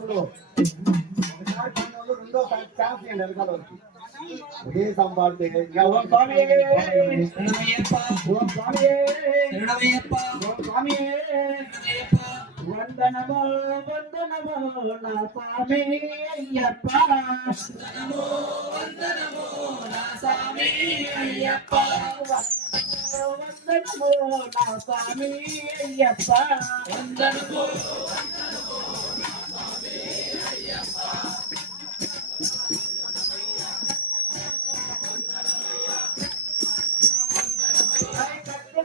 క్లాసులో రెండో క్లాస్ నేను వెనకాల వచ్చి ఒకే సంపాటే ఓం స్వామి ఓం స్వామి ఓం స్వామి వందనమో వందనమో నా స్వామి అయ్యప్ప వందనమో వందనమో నా స్వామి అయ్యప్ప వందనమో నా స్వామి Ayyappa వందనమో వందనమో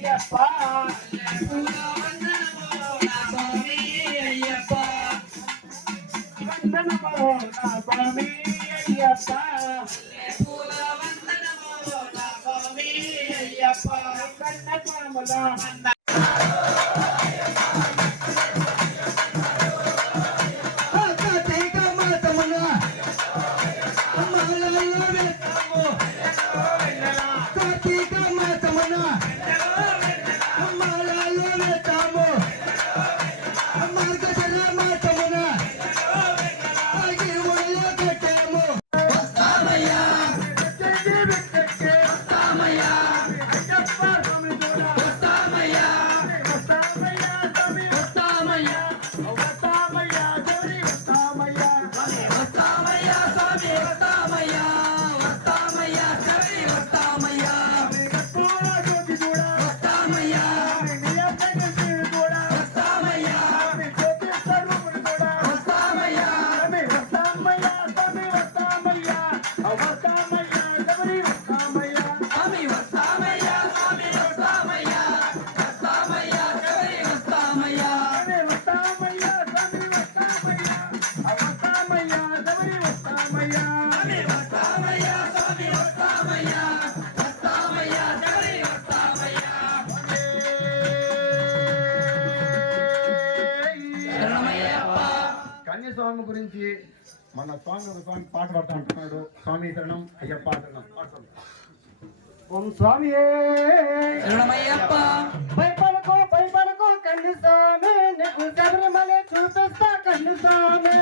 La familia, ya está. La familia, ya está. La familia, ya está. La familia, ya está. La familia, ya. మన స్వామి ఒక స్వామి పాట పాడుతూ అంటున్నాడు. స్వామి శరణం అయ్యప్ప శరణం. పాడుతుంది ఓం స్వామి శరణమయ్యప్ప. పైపలకు పైపలకు కన్ను స్వామి నీకు శబరిమల చూపిస్తా కన్ను స్వామి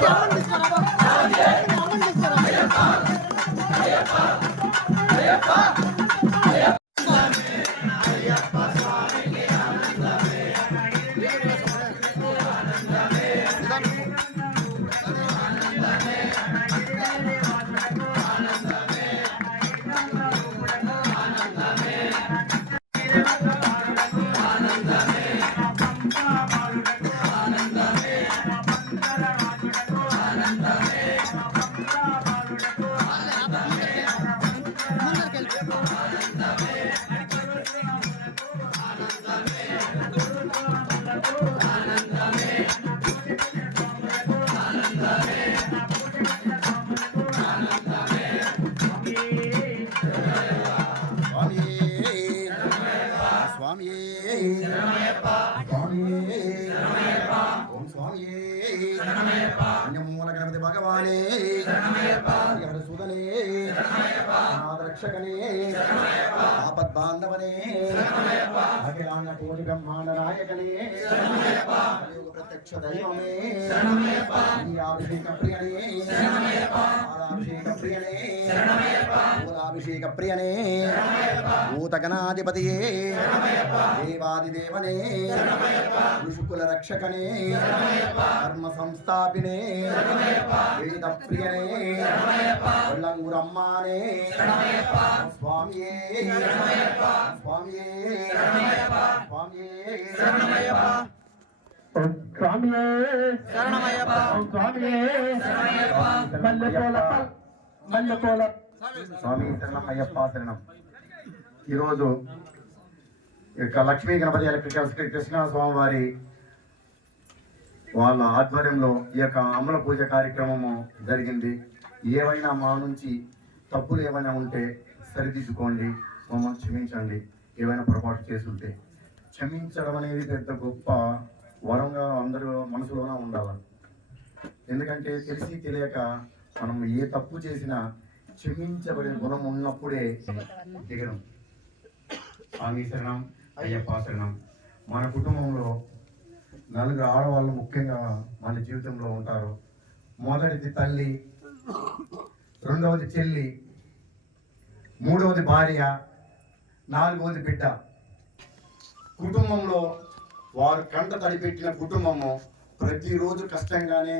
때 한번 బ్రహ్మాండ నాయకనే ప్రత్యక్ష దైవమే ప్రియనే ప్రియనే. భూతగణాధిపతియే. దేవాదిదేవనే. ఋషుకుల రక్షకనే ధర్మ సంస్థాపినే వేద ప్రియనే ఒళ్ళంగురమ్మానే స్వామియే. స్వామియే. స్వామియే స్వామియే స్వామియే మల్లెపూల మల్లెపూల స్వామి శరణం అయ్యప్ప శరణం. ఈరోజు ఈ యొక్క లక్ష్మీ గణపతి ఎలక్ట్రికల్ శ్రీ కృష్ణ స్వామి వారి వాళ్ళ ఆధ్వర్యంలో ఈ యొక్క అమల పూజ కార్యక్రమము జరిగింది. ఏవైనా మా నుంచి తప్పులు ఏమైనా ఉంటే సరిదిద్దుకోండి మమ్మల్ని క్షమించండి. ఏవైనా పొరపాటు చేసుంటే క్షమించడం అనేది పెద్ద గొప్ప వరంగా అందరూ మనసులోనే ఉండాలి. ఎందుకంటే తెలిసి తెలియక మనం ఏ తప్పు చేసినా క్షమించబడిన గుణం ఉన్నప్పుడే దిగడం. స్వామి శరణం అయ్యప్ప శరణం మన కుటుంబంలో నలుగురు ఆడవాళ్ళు ముఖ్యంగా మన జీవితంలో ఉంటారు. మొదటిది తల్లి రెండవది చెల్లి మూడవది భార్య నాలుగవది బిడ్డ. కుటుంబంలో వారు కంట తడిపెట్టిన కుటుంబము ప్రతిరోజు కష్టంగానే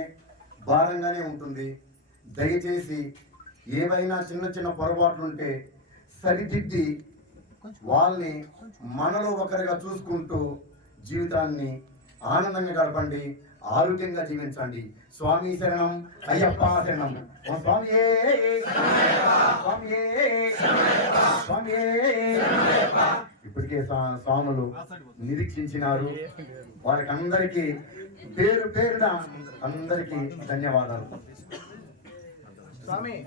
భారంగానే ఉంటుంది. దయచేసి ఏవైనా చిన్న చిన్న పొరపాట్లు ఉంటే సరిదిద్ది వాళ్ళని మనలో ఒకరిగా చూసుకుంటూ జీవితాన్ని ఆనందంగా గడపండి ఆరోగ్యంగా జీవించండి. స్వామి శరణం అయ్యప్ప శరణం. స్వామి ఇప్పటికే స్వా- స్వాములు నిరీక్షించినారు. వారికి అందరికీ పేరు పేరున అందరికీ ధన్యవాదాలు. స్వామి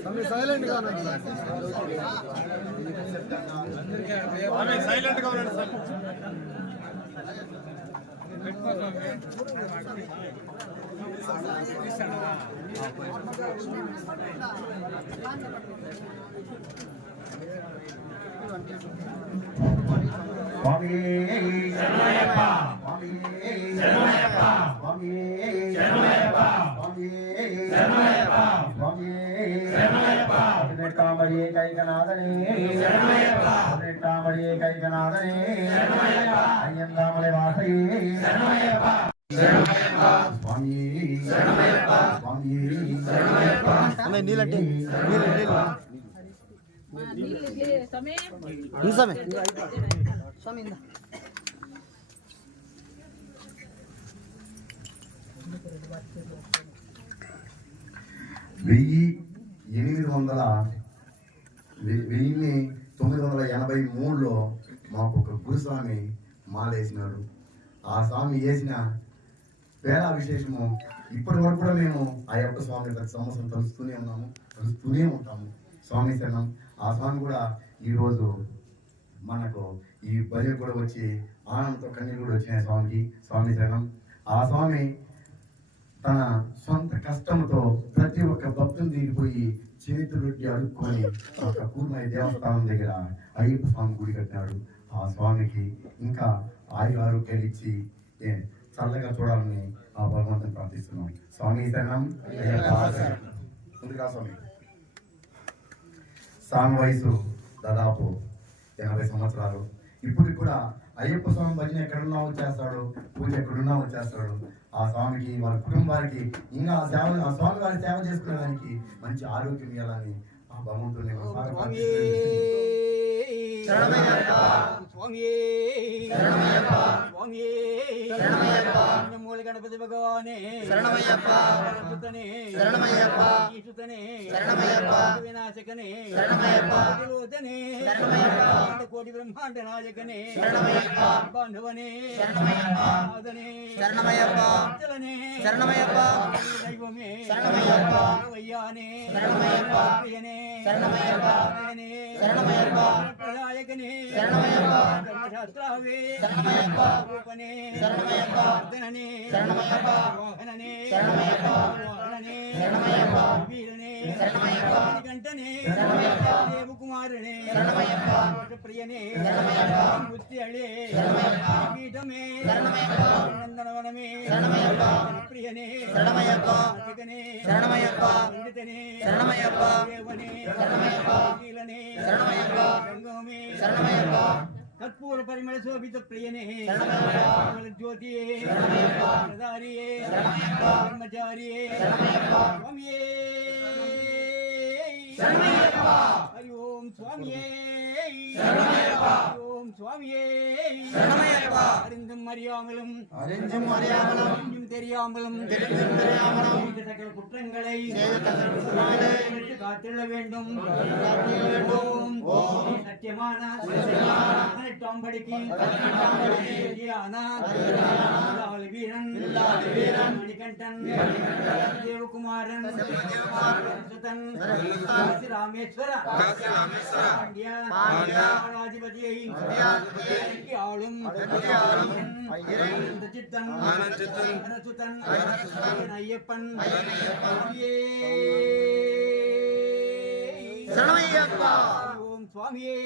స్వామి, ఎవరన్నా ఒక కన్నీ స్వామి రండి. స్వామి స్వామి స్వామి స్వామి పదినెట్టామడియే కైకనాథనే. పదినెట్టామడియే కైకనాథనే. అయ్యందామలే వాసయే స్వామి. స్వామి. నీళ్ళంటే వెయ్యి ఎనిమిది వందల వెయ్యి తొమ్మిది వందల ఎనభై మూడులో మాకు ఒక గురుస్వామి మాలేసినాడు. ఆ స్వామి వేసిన వేళ విశేషము ఇప్పటి వరకు కూడా మేము ఆ యొక్క స్వామిని ప్రతి సంవత్సరం తలుస్తూనే ఉన్నాము తలుస్తూనే ఉంటాము. స్వామి శరణం ఆ స్వామి కూడా ఈరోజు మనకు ఈ బలి కూడా వచ్చి ఆనందంతో కన్నీరు కూడా వచ్చినాయి స్వామికి. స్వామి శరణం ఆ స్వామి తన సొంత కష్టంతో ప్రతి ఒక్క భక్తుని దిగిపోయి చేతులొట్టి అడుక్కొని ఒక కూర్మయ్య దేవస్థానం దగ్గర అయ్యప్ప స్వామి గుడి కట్టాడు ఆ స్వామికి ఇంకా ఆయుర ఆరోగ్యాలు ఇచ్చి చల్లగా చూడాలని ఆ భగవంతుని ప్రార్థిస్తున్నాం. స్వామి శరణం. ముందుగా స్వామి. స్వామి వయసు దాదాపు ఎనభై సంవత్సరాలు. ఇప్పుడు కూడా అయ్యప్ప స్వామి భజన ఎక్కడున్నా వచ్చేస్తాడు పూజ ఎక్కడున్నా వచ్చేస్తాడు. ఆ స్వామికి వాళ్ళ కుటుంబానికి ఇంకా ఆ సేవ ఆ స్వామి వారి సేవ చేసుకునేదానికి మంచి ఆరోగ్యం ఇవ్వాలని భగవంతుని. మూల గణపతి భగవానే శరణమయ్యప్ప. సుతనే శరణమయ్యప్ప. వినాశకనే శరణమయ్యప్ప. విలోచనే శరణమయ్యప్ప. కోటి బ్రహ్మాండ నాయకనే శరణమయ్యప్ప. బాంధవనే శరణమయ్యప్ప. శరణమయ్యప్ప. శరణమయ్యప్ప. దైవమే శరణమయ్యప్ప. వయ్యానే శరణమయ్యప్ప. ప్రియనే శరణమయ్యప్ప. ప్రియనే శరణమయ్యప్ప. ధర్మశాస్త్రావే శరణమయ్యప్ప. రూపనే. వర్ధననే. వాహననే శరణమయ్యప్ప. వీరనే. గంటనే. దేవకుమారునే శరణమయ్యప్ప. ప్రియనే. ముత్యళే. పీఠమే. నందనవనమే. ప్రియనే శరణమయ్యప్ప. అతికనే శరణమయ్యప్ప. పండితనే శరణమయ్యప్ప. దేవనే శరణమయ్యప్ప. శీలనే శరణమయ్యప్ప. గంగమే శరణమయ్యప్ప. కర్పూర పరిమళ శోభిత ప్రియనే శరణమయ్యప్ప. కమల జ్యోతియే శరణమయ్యప్ప. ప్రదారియే శరణమయ్యప్ప. ஓம் சுவாமியே. அறிந்தும் அறியாமலும் அறிந்தும் அறியாமலும் தெரியாமலும் சகல குற்றங்களை காத்திட வேண்டும். ஓம். சத்தியமான படிக்கு வீரன் மணிகண்டன் தேவகுமாரன் ராமேஸ்வர பாண்டியா ராஜபதியை ஆளும் ஐயப்பன் சரணமையப்பா ஓம் சுவாமியே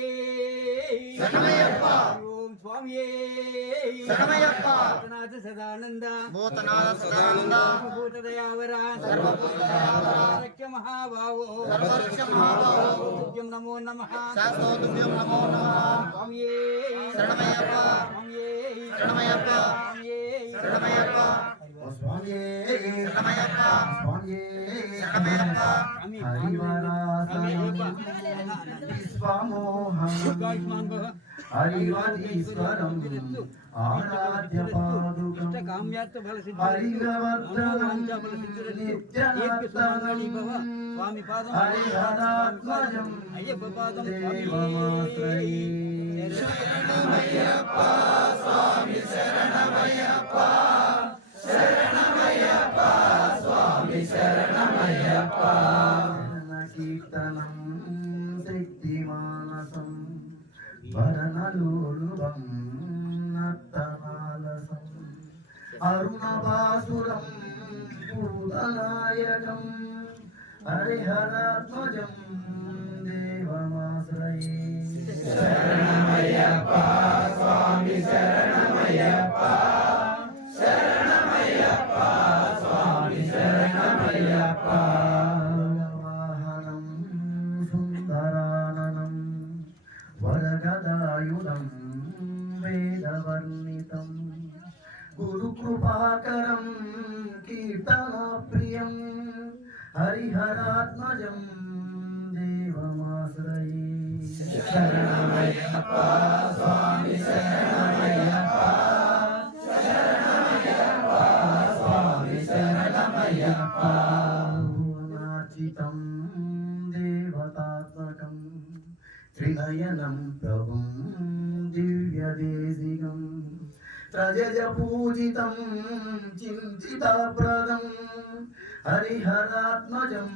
சரணமையப்பா స్వామియే. శరణమయ్యప్ప. భూతనాథ సదానంద. భూతనాథ సదానంద. భూతదయావర సర్వభూతదయావర సత్య మహాభావో సర్వవృక్ష మహాభావో తుభ్యం నమో నమః శాస్త్రోతుభ్యం నమో నమః. స్వామియే. శరణమయ్యప్ప. స్వామియే. శరణమయ్యప్ప. స్వామియే. శరణమయ్యప్ప. స్వామియే. శరణమయ్యప్ప. స్వామియే. శరణమయ్యప్ప. స్వామి హరివరాసనం. విశ్వమోహనం హరివదీశ్వరం ఆరాధ్య పాదుకం హరివర్ధనం నిత్యనర్తనం స్వామి పాదం హరిహరాత్మజం అయ్యప్ప పాదం దేవమాశ్రయే కీర్తనం అరుణవాసురం భూతనాయకం హరిహరాత్మజం దేవమాశ్రయే. భువనార్చితం దేవతాత్మకం. త్రినయనం ప్రభుం దివ్యదేశికం. త్రజజ పూజితం చింతితప్రదం. హరిహరాత్మజం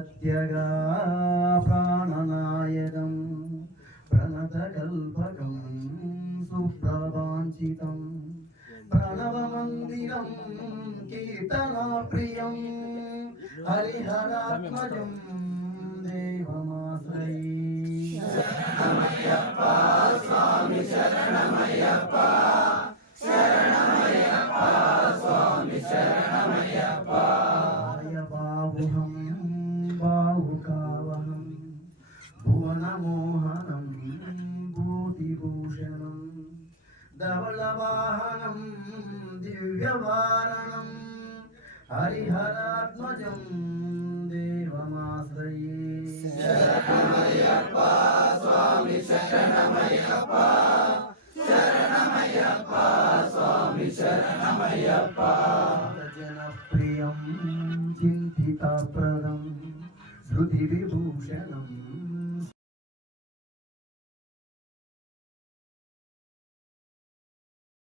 सत्यगा प्राणनायकं प्रणतकल्पकं सुप्रवाञ्चितं प्रणवमन्दिरं कीर्तनाप्रियं हरिहरात्मजं देवमाश्रयप्पा स्वामि शरणमय्यप्पा शरणम् व्यवारणम् हरिहरात्मजम् देवमाश्रये शरणमयप्पा स्वामि शरणमयप्पा शरणमयप्पा स्वामि शरणमयप्पा जनप्रियं चिन्तिताप्रदं श्रुतिविभूषणम्